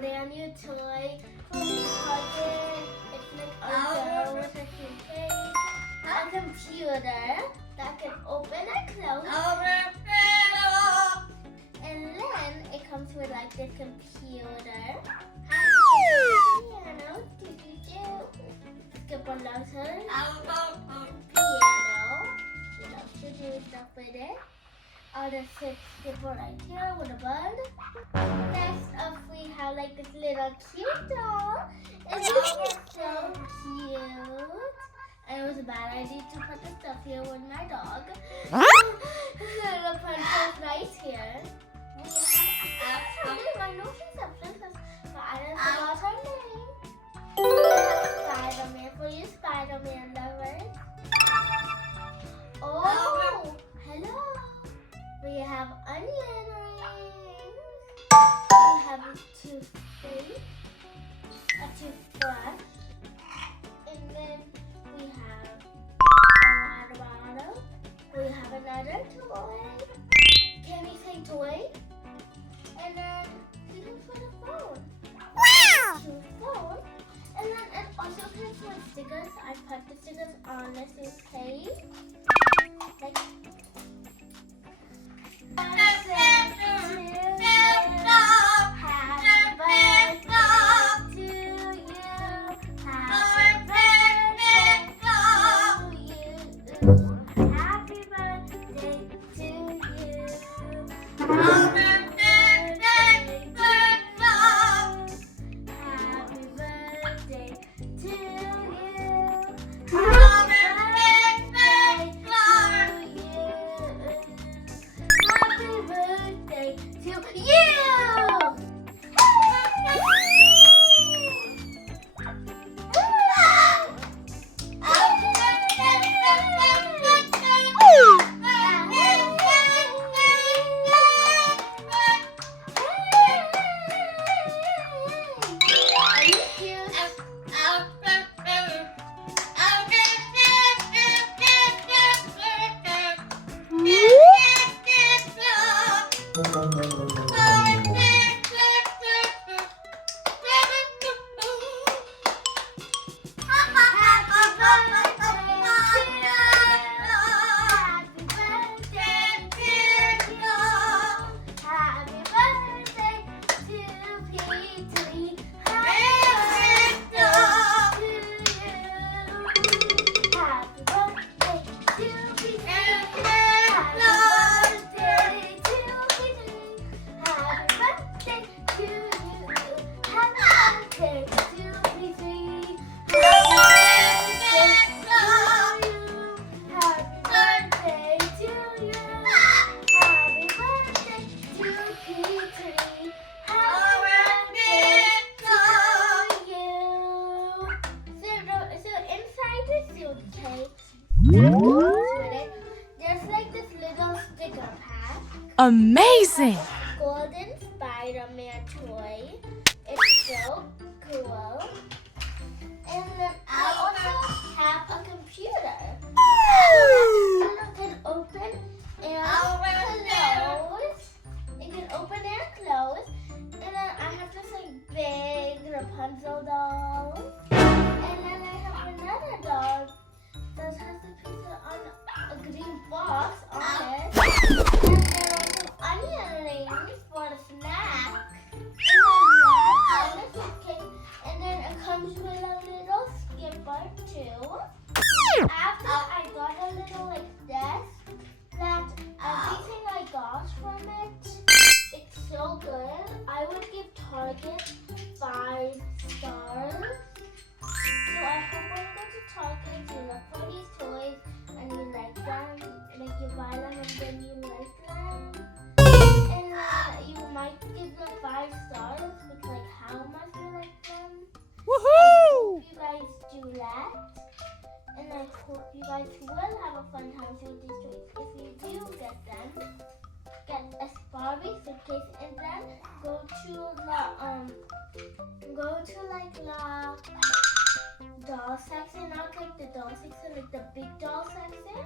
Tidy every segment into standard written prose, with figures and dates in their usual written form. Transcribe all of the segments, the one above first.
brand new toy from Target. It's like a girl with a suitcase, a computer that can open and close. And then it comes with like this computer. Piano. Skip on letter. Piano. You love to do stuff with it. The skipper right here with a bird. Next up we have like this little cute doll. And this is so cute. And it was a bad idea to put the stuff here with my dog. The princess right here. We have I know she's a princess, but I don't know her name. We have Spider-Man for you Spider-Man lovers. Oh, hello. We have onion rings. We have a toothpaste, a toothbrush, and then we have a water bottle. We have another toy. Can we say toy? And then we can put a phone. Wow! Cute phone. And then it also comes with stickers. I put the stickers on the suitcase. Like there's like this little sticker pack. Amazing! Golden Spider-Man toy. It's so cool. And then I also have a computer. It can open and close. It can open and close. And then I have this like big Rapunzel doll. And then I have another doll that has a picture on a green box on it. And there are some onion rings for a snack. And then it comes with a little skipper too. After I got a little like this, that everything I got from it, it's so good. I would give Target 5 stars. So I hope when you go to Target, you look for these toys and you like them, like you buy them and then you like them. And you might give them 5 stars with like how much you like them. Woohoo! I hope you guys do that. And I hope you guys will have a fun time with these toys. If you do get them, get a Barbie suitcase and then go to like the doll section, not like the doll section, like the big doll section,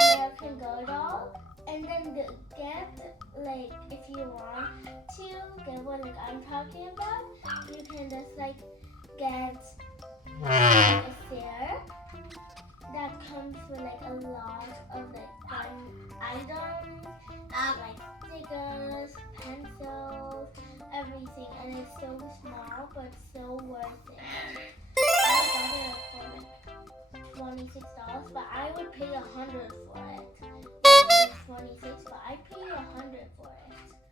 American Girl doll, and then get like if you want to get one one like I'm talking about, you can just like get a fair that comes with like a lot of like fun items, like stickers, pencils, everything, and it's so small but so worth it. I got it for like $26, but I would pay $100 for it. It's 26, but I paid $100 for it.